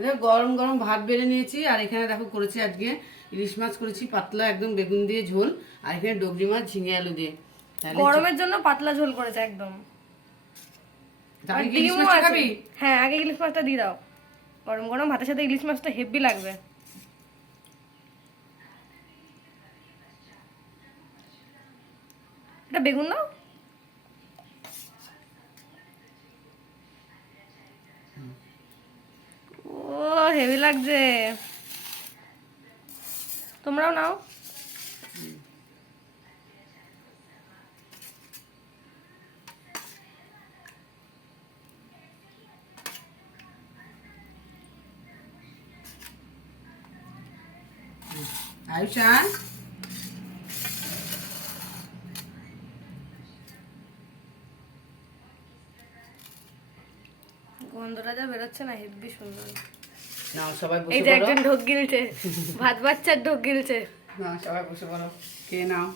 এটা গরম গরম ভাত বেড়ে নিয়েছি, আর এখানে দেখো করেছি আজকে ইলিশ মাছ করেছি পাতলা একদম বেগুন দিয়ে ঝোল, আর এখানে ডবরি মাছ ঝিঙে আলু দিয়ে। গরমের জন্য পাতলা ঝোল করেছে একদম। আর ইলিশ ডিমও মাছটা আছে। খাবি? হ্যাঁ, আগে ইলিশ মাছটা দিয়ে দাও। গরম গরম ভাতের সাথে ইলিশ মাছটা হেভি লাগবে। এটা বেগুন দাও। ও হেভি লাগছে, তোমরাও নাও। আয়ুষান গন্ধটা যা বেরোচ্ছে না, হেভি সুন্দর। নাও সবাই এই বসে যে পড়ো। একজন ঢোক গিলছে, ভাত বাচ্চার ঢোক গিলছে। না সবাই বসে পড়ো, খেয়ে নাও।